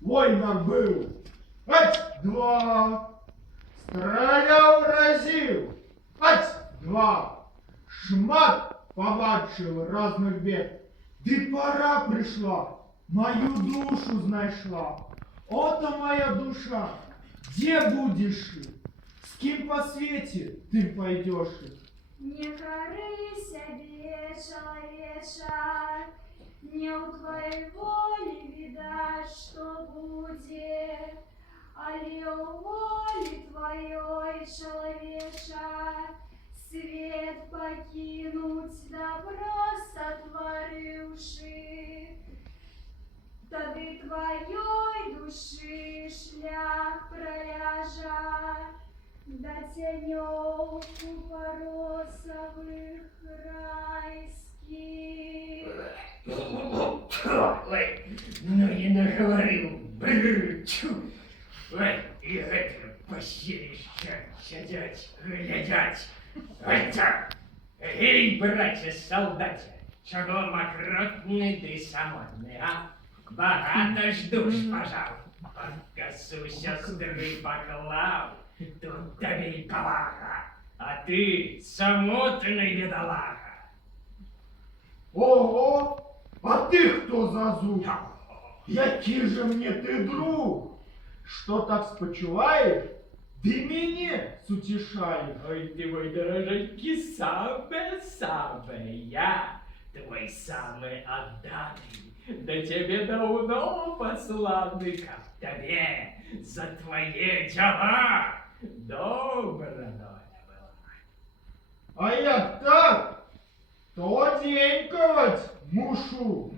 воїнам бив. Ать, два. Стреляв разів. Ать, два. Шмат побачив разных бед. Ды пора пришла, мою душу знайшла. Ото моя душа, где будешь? С кем по свете ты пойдешь? Не кори себе, человеча, не у твоей воли видать, что будет, али у воли твоей, человеча, свет покинуть, добро сотворивши. Тады твоей души шлях проляжа, до тенёв купоросовых райских. Ой, ну и наговорил. Бррр, тьфу. Ой, и это посилище сидеть, глядять. Ой, так. Эй, братья-солдаты, чего мокротный ты самотный, а? Багато ж душ, пожалуй. Под косу сестры поклав, тут тебе и повага. А ты самотный бедолага. Ого! А ты кто за зуб? Який же мне ты друг? Что так спочиваешь? Ты меня сутешаешь. Ой, ты мой дороженький, самый-самый, я твой самый отданный. Да тебе давно посланный, как тебе за твои дела добра доля была. А я так, то деньковать мушу.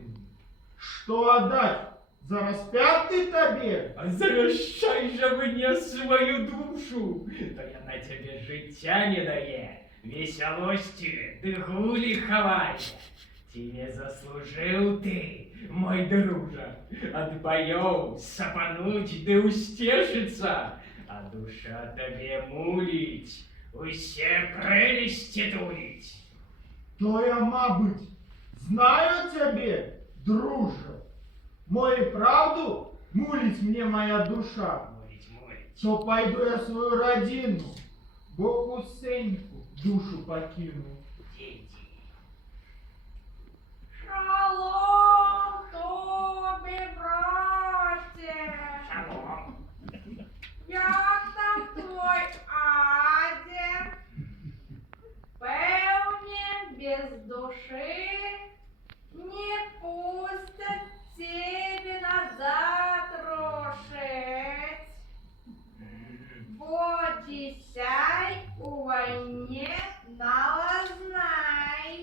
Что отдать за распятый тебе? А завещай же мне свою душу, то я на тебе життя не дає, веселости ты гули ховає. Тебе заслужил ты, мой дружа, от боев сапануть да устешиться, а душа тебе мулить, усе прелести тулить. То я, мабуть, знаю тебе, друже. Мой правду мулить мне моя душа, Мулить, мулить. то пойду я свою родину, Богу Сеньку душу покину. Иди. Шалом тобі, братє! Шалом. Як там твой Адя? Певне, без души не пустят тебе назад рушить. Бо десяй у войне налазнай.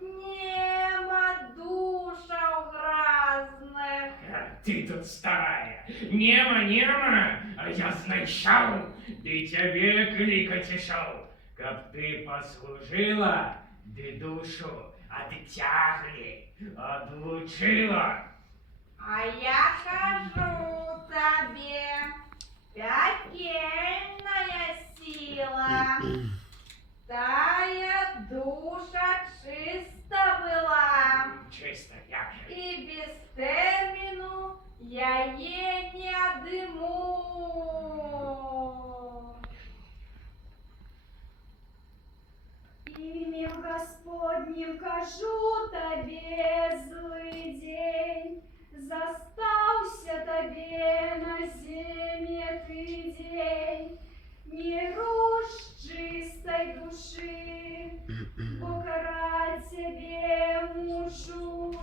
Нема душа грязных. Ты тут старая, нема, а я знайшов, ты тебе кликать ішов, как ты послужила, ты душу оттягли, отлучила. А я скажу тебе, пекельная сила, тая душа чиста была, Чисто, як же. и без термину я ей не отдыму. Именем Господним кажу тебе злый день, застался тебе на земле ты день, не рушь чистой души, бо карать тебе мушу,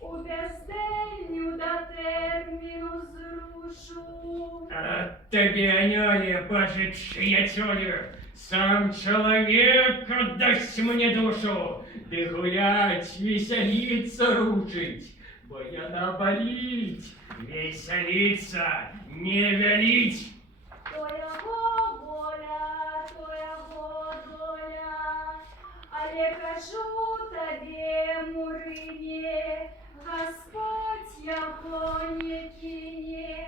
у бездельню до термину зрушу. От тебе, няня, пожитшие тёлю, сам человек отдаст мне душу, ты гулять, веселиться рушить, бо я наболить, веселиться, не велить. То його воля, то його доля, але кажу тобі, Мурине, Господь його не кине,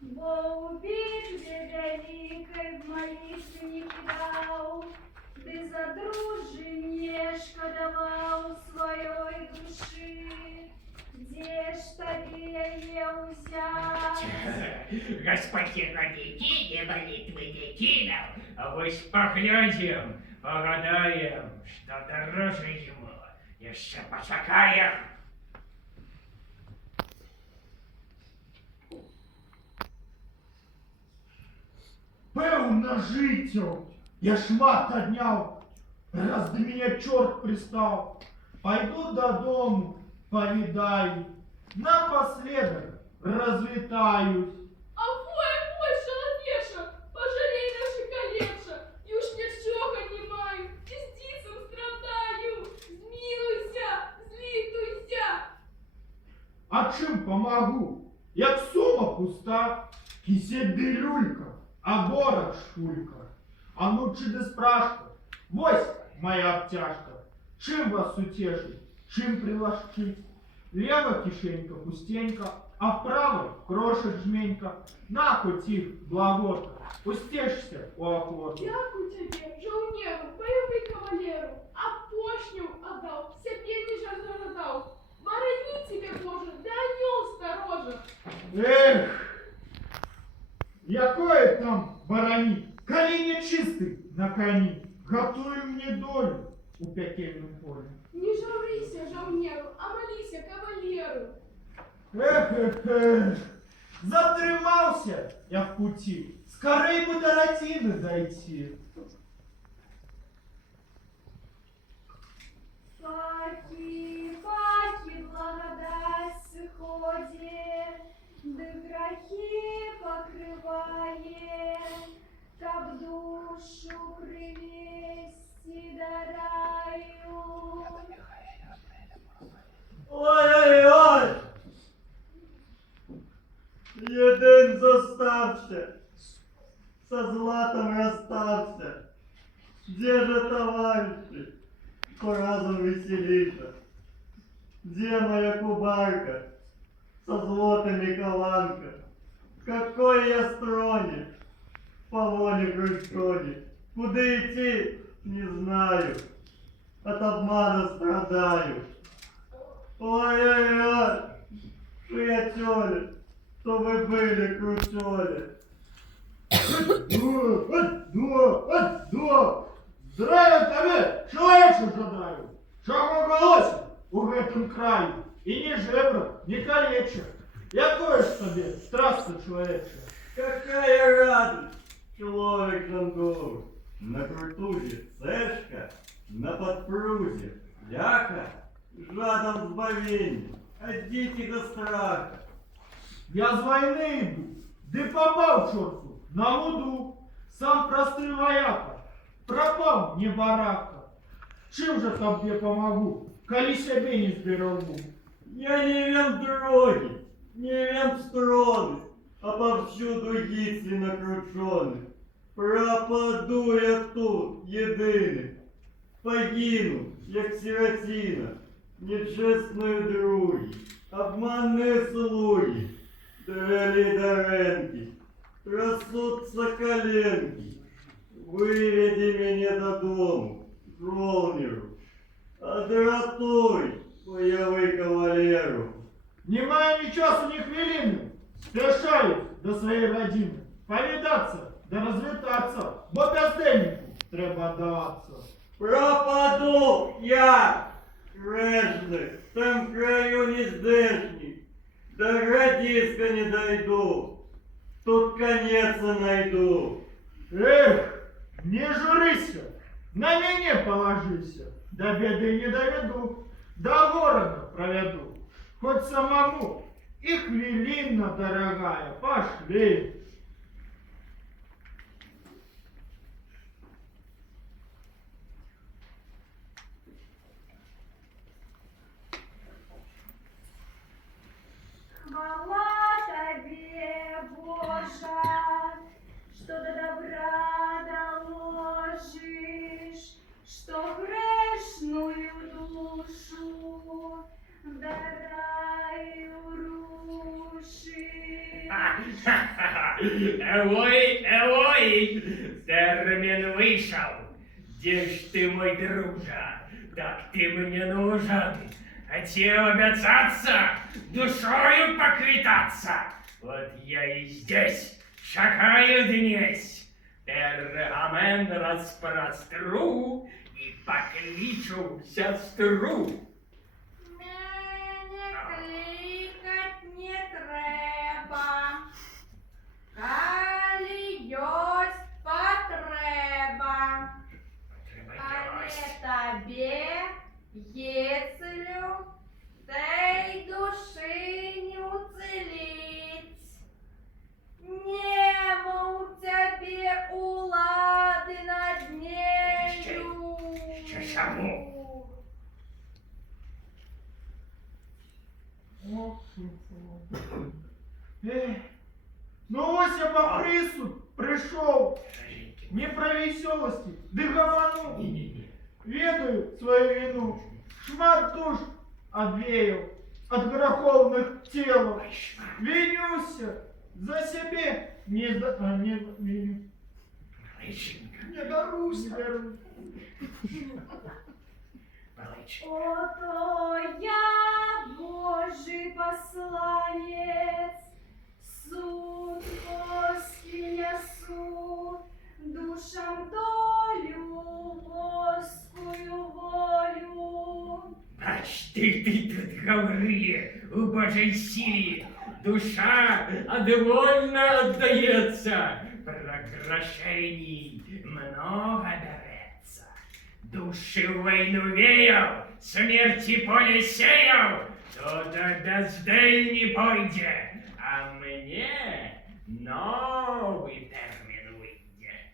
бо у битві великой в молитві не кидав, ти за дружине шкодовал своей души, где ж тобі є взять. Господь его не молитвы не кинул, а вось поглядим, погадаем, что дороже ему, еще почакаем. Певно, жител, я шмат однял, раз до меня черт пристал. Пойду додому, повидаю, напоследок развитаюсь. А вой, шалопеша, пожалей наших колеша, и уж не щека не маю, пиздицем страдаю. Змилуйся, злитуйся. А чим помогу? Як сума пуста, кисель да люлька, а город шкулька. А ну чи да спрашка, вось моя обтяжка, чим вас утешить, чим прилашчить? Лева кишенька пустенька, а вправо крошек жменька. На хоть их благота, устешься у охоты. Дякую тебе, жовнєру, бойовий кавалеру, а пошню отдал, себе не жаждал. Борони тебе, Боже, да анёл сторожа. Эх, якое там барани, коли нечистый на кони, готуй мне долю у пекельном поле. Не журися, жовнєру, а молися кавалеру. Эх, затримался я в пути, скорей бы до Ратины дойти. Паки, паки, благодать сходит, да грехи покрывает, как душу привести до раю. Ой-ой-ой! Един зостався, со златом расстався. Где же товарищи, кто разом веселится? Где моя кубарка со злотами каланка? В какой я стороне, по воле Хрущоне? Куда идти, не знаю, от обмана страдаю. Ой-ой-ой, приятели, что вы были кручоли. Здравия тебе, человече жадаю, чого голосі у гэтым краю, і ні жебрак, ні калеча. Якое ж тобі, страсться человече? Какая радость, человек жандор. На крутузе цешка, на подпрузе ляха, жадом збавлення, одійте до страха. Я з войны иду, да попал черту на луду, сам простый вояка, пропал не барака. Чим же тобі помогу, коли себе не зберегу? Я не вем дороги, не вем стороны, а повсюду гіці накручены. Пропаду я тут, єдиний, погину, як сиротина, нечестної другі, обманные слуги, довели до ренки, трясутся коленки. Выведи меня додому, жолниру, одратуй, боевой кавалеру. Не маю ни часу, ни хвилины, спешаю до своей родины, повидаться да развітаться, бо бездельнику треба отдаваться. Пропаду я, грешный, в том краю нездешний, до Градиска не дойду, тут конец найду. Эх, не журися, на меня положися, до беды не доведу, до города проведу, хоть самому, и хвилинно, дорогая, пошли. Хвала тебе, Боже, что до добра доложишь, что грешную душу до раю рушишь. Элой, термин вышел. Где ж ты, мой дружа? Так ты мне нужен. хотел обязаться, душою поквитаться. Вот я и здесь шагаю днесь, пергамент распростру и покличу сестру. Мене кликать не треба, калі ёсць патрэба. Але табе, ецелю, tej duszy не уцелить. Нема у тебе улады над нею. Ще чому? Ну ось я по присуд прийшов. Не про веселости, да гаману. Не-не-не. Ведаю свою вину. Шмат душ отвеял от греховных тел. Винюся за себе, не за... не виню. Малышенька, Не дарусь, не дарусь. малыш. Ото я Божий посланец, суд после несу, душам долю, воскую волю. Бач, ты тут говорили у Божьей силе. Душа довольно отдается, про грошений много берется. Души в войну веял, смерти поле сеял, то до бездель не пойде, а мне новый термин выйдет.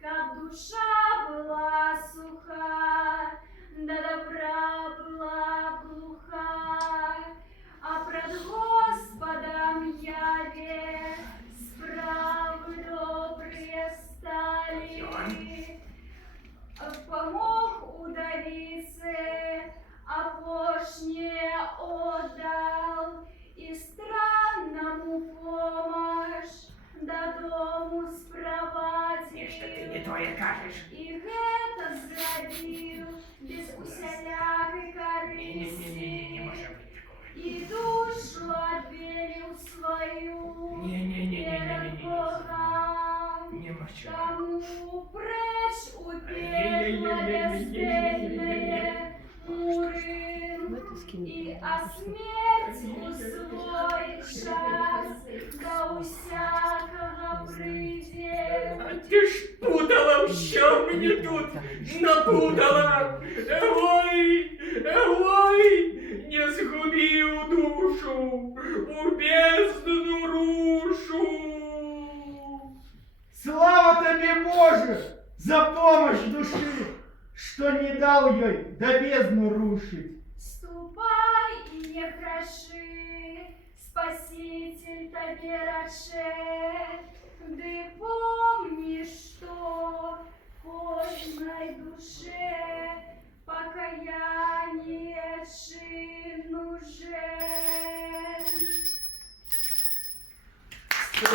Как душа была суха, до добра была глуха, а пред Господом яве справы добрые стали. Помог удавице, опошне отдал, и странному помощь до дому спровадил. Нечто ты не то и кажешь. И гэта зрабіў без усялякай Не-не-не, не карысці, может быть такого. і душу адвеліў сваю Не-не-не-не-не-не-не. перад Богам. Не может. Таму прэч у пекла бяздэльнае муры, і а смерць у свой час да усякага прыйдзе. Ты ж путала все мне тут, напутала. Ой, не згубив душу, у бездну рушу. Слава тебе, Боже, за помощь души, что не дал ей до бездну рушить. Ступай и не гроши, Спаситель тебе раче.